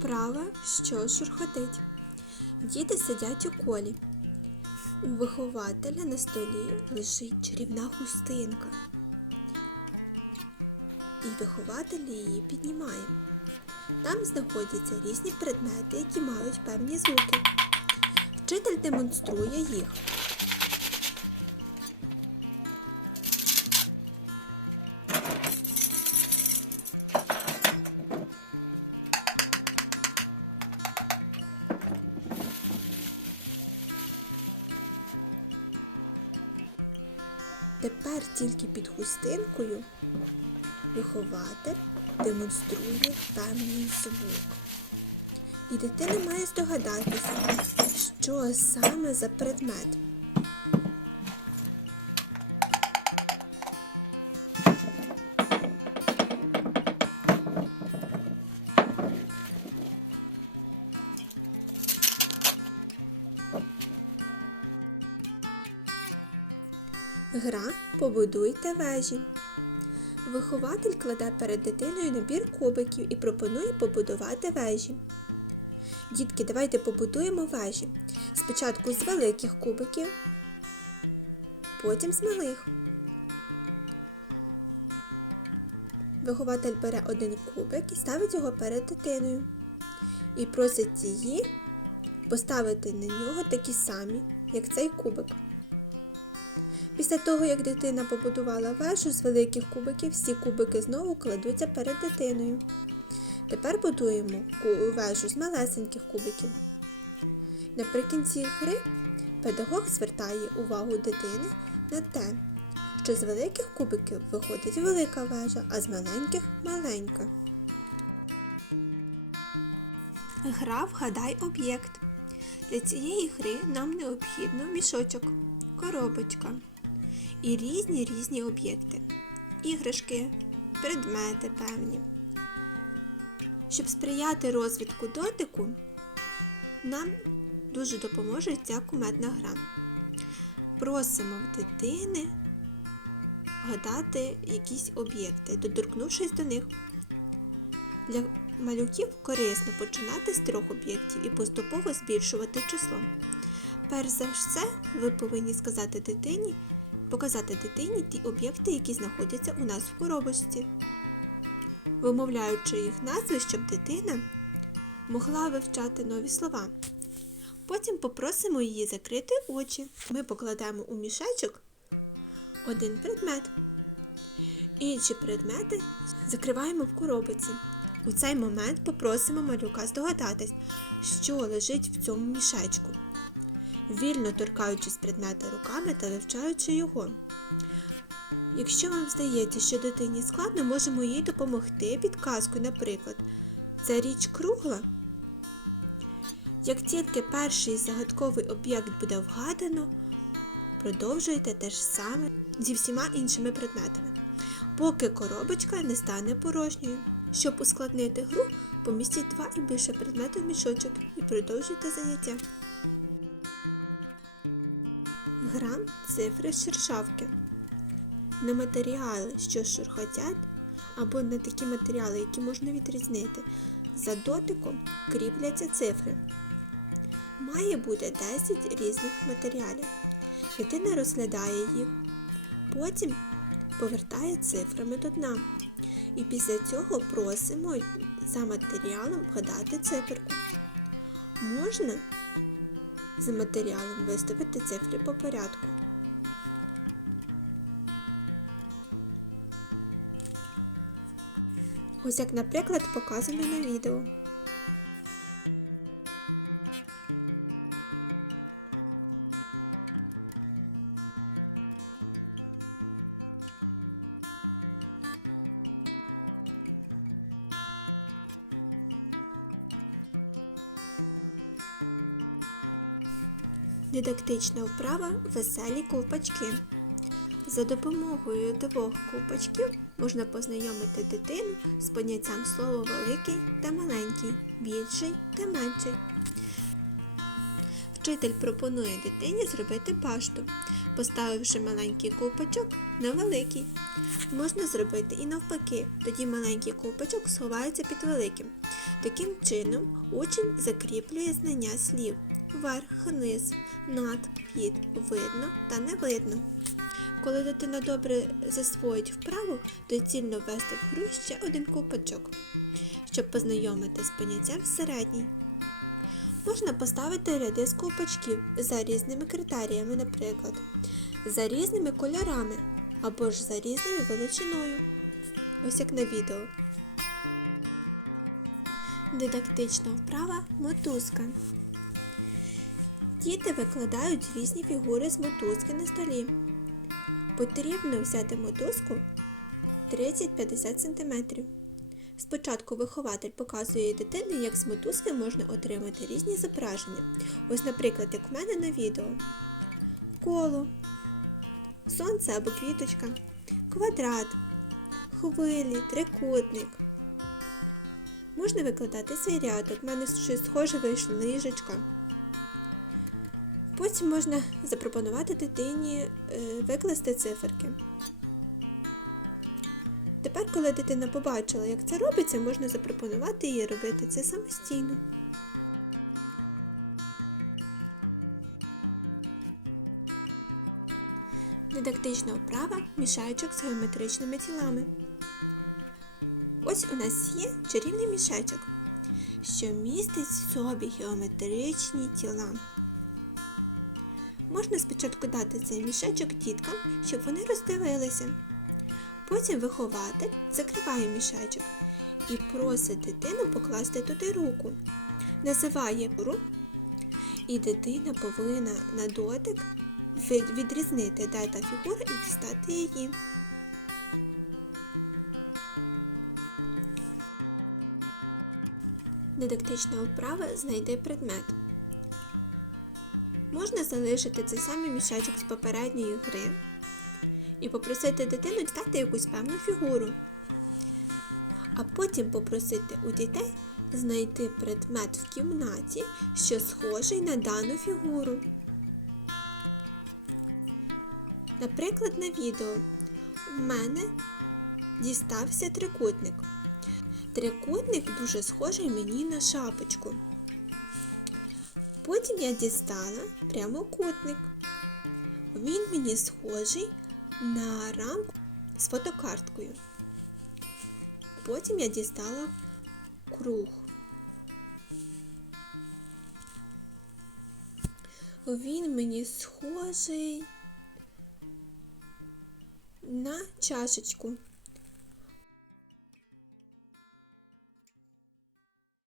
Вправа, що шурхотить. Діти сидять у колі. У вихователя на столі лежить чарівна хустинка. І вихователь її піднімає. Там знаходяться різні предмети, які мають певні звуки. Вчитель демонструє їх. Тепер тільки під хустинкою вихователь демонструє певний звук. І дитина має здогадатися, що саме за предмет. Гра Побудуйте вежі. Вихователь кладе перед дитиною набір кубиків і пропонує побудувати вежі. Дітки, давайте побудуємо вежі. Спочатку з великих кубиків, потім з малих. Вихователь бере один кубик і ставить його перед дитиною. І просить її поставити на нього такі самі, як цей кубик. Після того, як дитина побудувала вежу з великих кубиків, всі кубики знову кладуться перед дитиною. Тепер будуємо вежу з малесеньких кубиків. Наприкінці гри педагог звертає увагу дитини на те, що з великих кубиків виходить велика вежа, а з маленьких маленька. Гра Вгадай об'єкт. Для цієї гри нам необхідно мішочок, коробочка і різні різні об'єкти, іграшки, предмети певні. Щоб сприяти розвитку дотику, нам дуже допоможе ця кумедна гра. Просимо в дитини вгадати якісь об'єкти, доторкнувшись до них. Для малюків корисно починати з трьох об'єктів і поступово збільшувати число. Перш за все, ви повинні сказати дитині, показати дитині ті об'єкти, які знаходяться у нас в коробочці, вимовляючи їх назви, щоб дитина могла вивчати нові слова. Потім попросимо її закрити очі. Ми покладемо у мішечок один предмет. Інші предмети закриваємо в коробиці. У цей момент попросимо малюка здогадатись, що лежить в цьому мішечку вільно торкаючись предмета руками та вивчаючи його. Якщо вам здається, що дитині складно, можемо їй допомогти підказкою, наприклад, ця річ кругла. Як тільки перший загадковий об'єкт буде вгадано, продовжуйте те ж саме зі всіма іншими предметами, поки коробочка не стане порожньою. Щоб ускладнити гру, помістіть два і більше предметів в мішочок і продовжуйте заняття. Гра цифри шершавки. На матеріали, що шурхотять, або на такі матеріали, які можна відрізнити, за дотиком кріпляться цифри. Має бути 10 різних матеріалів. Дитина розглядає їх, потім повертає цифрами до дна. І після цього просимо за матеріалом вгадати циферку. Можна за матеріалом виставити цифри по порядку. Ось як, наприклад, показано на відео. Дидактична вправа веселі ковпачки. За допомогою двох ковпачків можна познайомити дитину з поняттям слова великий та маленький, більший та менший. Вчитель пропонує дитині зробити башту, поставивши маленький ковпачок на великий. Можна зробити і навпаки, тоді маленький ковпачок сховається під великим. Таким чином учень закріплює знання слів верх, низ, над, під, видно та не видно. Коли дитина добре засвоїть вправу, доцільно ввести в гру ще один копачок, щоб познайомити з поняттям середній. Можна поставити ряди з ковпачків за різними критеріями, наприклад, за різними кольорами або ж за різною величиною. Ось як на відео. Дидактична вправа мотузка. Діти викладають різні фігури з мотузки на столі. Потрібно взяти мотузку 30-50 см. Спочатку вихователь показує дитині, як з мотузки можна отримати різні зображення. Ось, наприклад, як в мене на відео. Коло, сонце або квіточка, квадрат, хвилі, трикутник. Можна викладати свій рядок. У мене щось схоже вийшло ліжечка. Потім можна запропонувати дитині е, викласти циферки. Тепер, коли дитина побачила, як це робиться, можна запропонувати їй робити це самостійно. Дидактична вправа мішечок з геометричними тілами. Ось у нас є чарівний мішечок, що містить в собі геометричні тіла. Можна спочатку дати цей мішечок діткам, щоб вони роздивилися. Потім вихователь закриває мішечок і просить дитину покласти туди руку. Називає руку, і дитина повинна на дотик відрізнити, де та фігура і дістати її. Дидактична вправа знайди предмет. Можна залишити цей самий мішечок з попередньої гри і попросити дитину дістати якусь певну фігуру. А потім попросити у дітей знайти предмет в кімнаті, що схожий на дану фігуру. Наприклад, на відео в мене дістався трикутник. Трикутник дуже схожий мені на шапочку. Потім я дістала прямокутник. Він мені схожий на рамку з фотокарткою. Потім я дістала круг. Він мені схожий на чашечку.